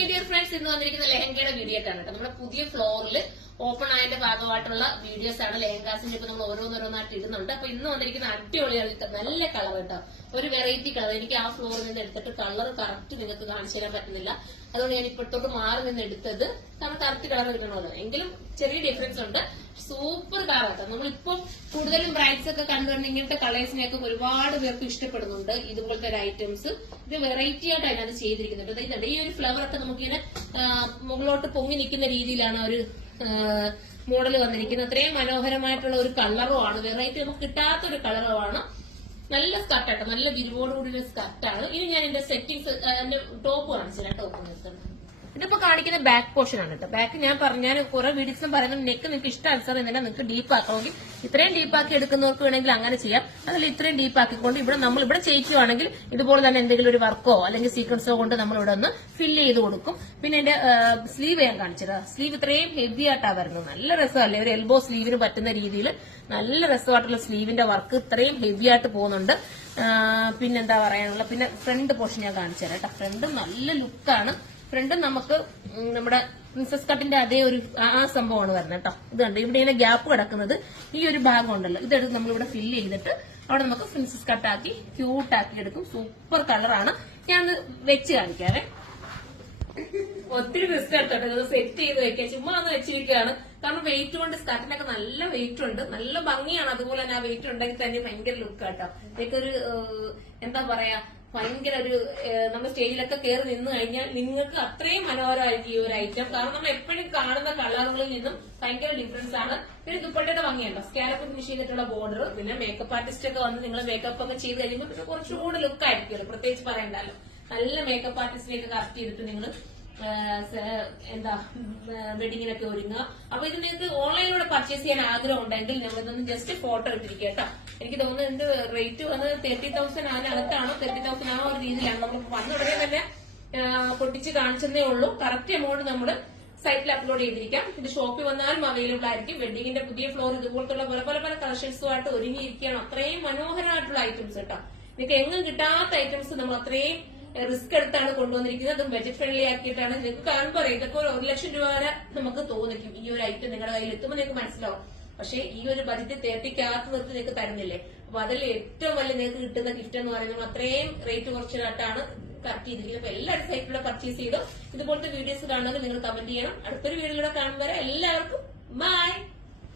My dear friends, ഇന്ന് വന്നിരിക്കുന്ന ലെഹങ്കയുടെ video ആയിട്ടാണ് കേട്ടോ. നമ്മുടെ പുതിയ ഫ്ലോറിൽ ഓപ്പൺ ആയതിന്റെ ഭാഗമായിട്ടുള്ള വീഡിയോസ് ആണ്. ലെഹങ്കാസിന്റെ ഇപ്പൊ നമ്മൾ ഓരോന്നോരോന്നായിട്ട് ഇടുന്നുണ്ട്. അപ്പൊ ഇന്ന് വന്നിരിക്കുന്ന അടിപൊളിയാണ്, നല്ല കളർ കേട്ടോ, ഒരു വെറൈറ്റി കളർ. എനിക്ക് ആ ഫ്ലോറിൽ നിന്ന് എടുത്തിട്ട് കളർ കറക്റ്റ് നിങ്ങൾക്ക് കാണിച്ചു തരാൻ പറ്റുന്നില്ല, അതുകൊണ്ട് ഞാൻ ഇപ്പോഴത്തോട്ട് മാറി നിന്ന് എടുത്തത്. കാരണം കറക്റ്റ് കളർ എടുക്കണമല്ലോ, എങ്കിലും ചെറിയ ഡിഫറൻസ് ഉണ്ട്. സൂപ്പർ കളർ കേട്ടോ. നമ്മളിപ്പം കൂടുതലും ബ്രൈറ്റ്സ് ഒക്കെ കണ്ടുവരുന്ന ഇങ്ങനത്തെ കളേഴ്സിനെയൊക്കെ ഒരുപാട് പേർക്ക് ഇഷ്ടപ്പെടുന്നുണ്ട്. ഇതുപോലത്തെ ഒരു ഐറ്റംസ് ഇത് വെറൈറ്റി ആയിട്ട് അതിനകത്ത് ചെയ്തിരിക്കുന്നുണ്ട്. ഇതുണ്ട്, ഈ ഒരു ഫ്ലവർ ഒക്കെ നമുക്കിങ്ങനെ മുകളിലോട്ട് പൊങ്ങി നിൽക്കുന്ന രീതിയിലാണ് ഒരു മോഡൽ വന്നിരിക്കുന്നത്. അത്രയും മനോഹരമായിട്ടുള്ള ഒരു കളറുമാണ്, വെറൈറ്റി നമുക്ക് കിട്ടാത്തൊരു കളറുമാണ്. നല്ല സ്കർട്ടാട്ടോ, നല്ല വിരിവോടുകൂടിയ സ്കർട്ടാണ്. ഇനി ഞാൻ എന്റെ സെറ്റിംഗ്സ് ടോപ്പ് കാണിച്ചു തരാം. ടോപ്പ് നിർത്തുന്നത് ഇതിപ്പോ കാണിക്കുന്ന ബാക്ക് പോർഷൻ ആണ് കേട്ടോ. ബാക്ക് ഞാൻ കുറെ വീഡിയോസിലും പറയുന്നത് നെക്ക് നിങ്ങൾക്ക് ഇഷ്ടാനുസരണം എന്തിനാ നിങ്ങൾക്ക് ഡീപ്പ് ആക്കണമെങ്കിൽ ഇത്രയും ഡീപ്പാക്കി എടുക്കുന്നവർക്ക് വേണമെങ്കിൽ അങ്ങനെ ചെയ്യാം. അതല്ല ഇത്രയും ഡീപ്പ് ആക്കിക്കൊണ്ട് ഇവിടെ നമ്മൾ ഇവിടെ ചെയ്യിക്കുവാണെങ്കിൽ ഇതുപോലെ തന്നെ എന്തെങ്കിലും ഒരു വർക്കോ അല്ലെങ്കിൽ സീക്വൻസോ കൊണ്ട് നമ്മൾ ഇവിടെ ഒന്ന് ഫില്ല് ചെയ്ത് കൊടുക്കും. പിന്നെ എന്റെ സ്ലീവ് ഞാൻ കാണിച്ചത്, സ്ലീവ് ഇത്രയും ഹെവി ആയിട്ടാ വരുന്നത്. നല്ല രസമല്ലേ, ഒരു എൽബോ സ്ലീവിന് പറ്റുന്ന രീതിയിൽ നല്ല രസമായിട്ടുള്ള സ്ലീവിന്റെ വർക്ക് ഇത്രയും ഹെവി ആയിട്ട് പോകുന്നുണ്ട്. പിന്നെന്താ പറയാനുള്ള, പിന്നെ ഫ്രണ്ട് പോർഷൻ ഞാൻ കാണിച്ചു തരാം കേട്ടോ. ഫ്രണ്ട് നല്ല ലുക്കാണ്. ഫ്രണ്ട് നമുക്ക് നമ്മുടെ പ്രിൻസസ് കട്ടിന്റെ അതേ ഒരു ആ സംഭവമാണ് വരുന്നത് കേട്ടോ. ഇത് കണ്ട് ഇവിടെ ഇങ്ങനെ ഗ്യാപ്പ് കിടക്കുന്നത് ഈ ഒരു ഭാഗം ഉണ്ടല്ലോ, ഇതെടുത്ത് നമ്മളിവിടെ ഫില്ല് ചെയ്തിട്ട് അവിടെ നമുക്ക് പ്രിൻസസ് കട്ടാക്കി ക്യൂട്ടാക്കി എടുക്കും. സൂപ്പർ കളറാണ്. ഞാൻ വെച്ച് കാണിക്കാവേ. ഒത്തിരി റിസ്ക് എടുത്തോട്ടെ, ഇത് സെറ്റ് ചെയ്ത് വെക്കാം. ചുമ്മാ ഒന്ന് വെച്ചിരിക്കുകയാണ്. കാരണം വെയിറ്റ് കൊണ്ട് സ്കർട്ടിനൊക്കെ നല്ല വെയിറ്റ് ഉണ്ട്, നല്ല ഭംഗിയാണ്. അതുപോലെ തന്നെ ആ വെയിറ്റ് ഉണ്ടെങ്കിൽ തന്നെ ഭയങ്കര ലുക്ക് കേട്ടോ. ഇതൊക്കെ എന്താ പറയാ, ഭയങ്കര ഒരു നമ്മൾ സ്റ്റേജിലൊക്കെ കയറി നിന്ന് കഴിഞ്ഞാൽ നിങ്ങൾക്ക് അത്രയും മനോഹരമായിരിക്കും ഈ ഒരു ഐറ്റം. കാരണം നമ്മൾ എപ്പോഴും കാണുന്ന കളറുകളിൽ നിന്നും ഭയങ്കര ഡിഫറൻസ് ആണ്. പിന്നെ ദുപ്പട്ടയുടെ ഭംഗിയുണ്ടോ, സ്കാലപ്പ് ഫിനിഷ് ചെയ്തിട്ടുള്ള ബോർഡർ. പിന്നെ മേക്കപ്പ് ആർട്ടിസ്റ്റ് ഒക്കെ വന്ന് നിങ്ങൾ മേക്കപ്പ് ഒക്കെ ചെയ്ത് കഴിയുമ്പോൾ പിന്നെ കുറച്ചുകൂടെ ലുക്ക് ആയിരിക്കുമല്ലോ, പ്രത്യേകിച്ച് പറയണ്ടല്ലോ. നല്ല മേക്കപ്പ് ആർട്ടിസ്റ്റിനെയൊക്കെ കറക്റ്റ് ചെയ്തിട്ട് നിങ്ങൾ എന്താ വെഡിങ്ങിനൊക്കെ ഒരുങ്ങുക. അപ്പൊ ഇത് നിങ്ങൾക്ക് ഓൺലൈനിലൂടെ പർച്ചേസ് ചെയ്യാൻ ആഗ്രഹം ഉണ്ടെങ്കിൽ നമ്മളിതൊന്ന് ജസ്റ്റ് ഫോട്ടോ ഇട്ടിരിക്കുക കേട്ടോ. എനിക്ക് തോന്നുന്നു ഇതിന്റെ റേറ്റ് വന്നത് 30,000 അതിനകത്താണോ 30,000 ആ ഒരു രീതിയിലാണ്. നമ്മൾ വന്നുടനെ തന്നെ പൊട്ടിച്ച് കാണിച്ചതേ ഉള്ളൂ. കറക്റ്റ് എമൗണ്ട് നമ്മൾ സൈറ്റിൽ അപ്ലോഡ് ചെയ്തിരിക്കാം. ഇത് ഷോപ്പിൽ വന്നാലും അവൈലബിൾ ആയിരിക്കും. വെഡിങ്ങിന്റെ പുതിയ ഫ്ലോർ ഇതുപോലത്തുള്ള പല പല കളക്ഷൻസുമായിട്ട് ഒരുങ്ങിയിരിക്കുകയാണ്. അത്രയും മനോഹരമായിട്ടുള്ള ഐറ്റംസ് കേട്ടോ. നിങ്ങൾക്ക് എങ്ങും കിട്ടാത്ത ഐറ്റംസ് നമ്മൾ അത്രയും റിസ്ക് എടുത്താണ് കൊണ്ടുവന്നിരിക്കുന്നത്. അതും ബജറ്റ് ഫ്രണ്ട്ലി ആക്കിയിട്ടാണ്. നിങ്ങൾക്ക് കാണുമ്പോൾ ഇതൊക്കെ ഒരു 1 ലക്ഷം രൂപ വരെ നമുക്ക് തോന്നിക്കും. ഈ ഒരു ഐറ്റം നിങ്ങളുടെ കയ്യിൽ എത്തുമ്പോൾ നിങ്ങൾക്ക് മനസ്സിലാവും. പക്ഷേ ഈ ഒരു ബജറ്റ് 30,000 നിർത്തി നിങ്ങൾക്ക് തരുന്നില്ലേ. അപ്പൊ അതിൽ ഏറ്റവും വലിയ നിങ്ങൾക്ക് കിട്ടുന്ന ഗിഫ്റ്റ് എന്ന് പറയുന്നത് അത്രയും റേറ്റ് കുറച്ചിട്ടാണ് കറക്റ്റ് ചെയ്തിരിക്കുന്നത്. അപ്പൊ എല്ലാവരും സൈറ്റിലൂടെ പർച്ചേസ് ചെയ്തു. ഇതുപോലത്തെ വീഡിയോസ് കാണുമെങ്കിൽ നിങ്ങൾ കമന്റ് ചെയ്യണം. അടുത്തൊരു വീഡിയോയിലൂടെ കാണുമ്പോൾ എല്ലാവർക്കും ബൈ.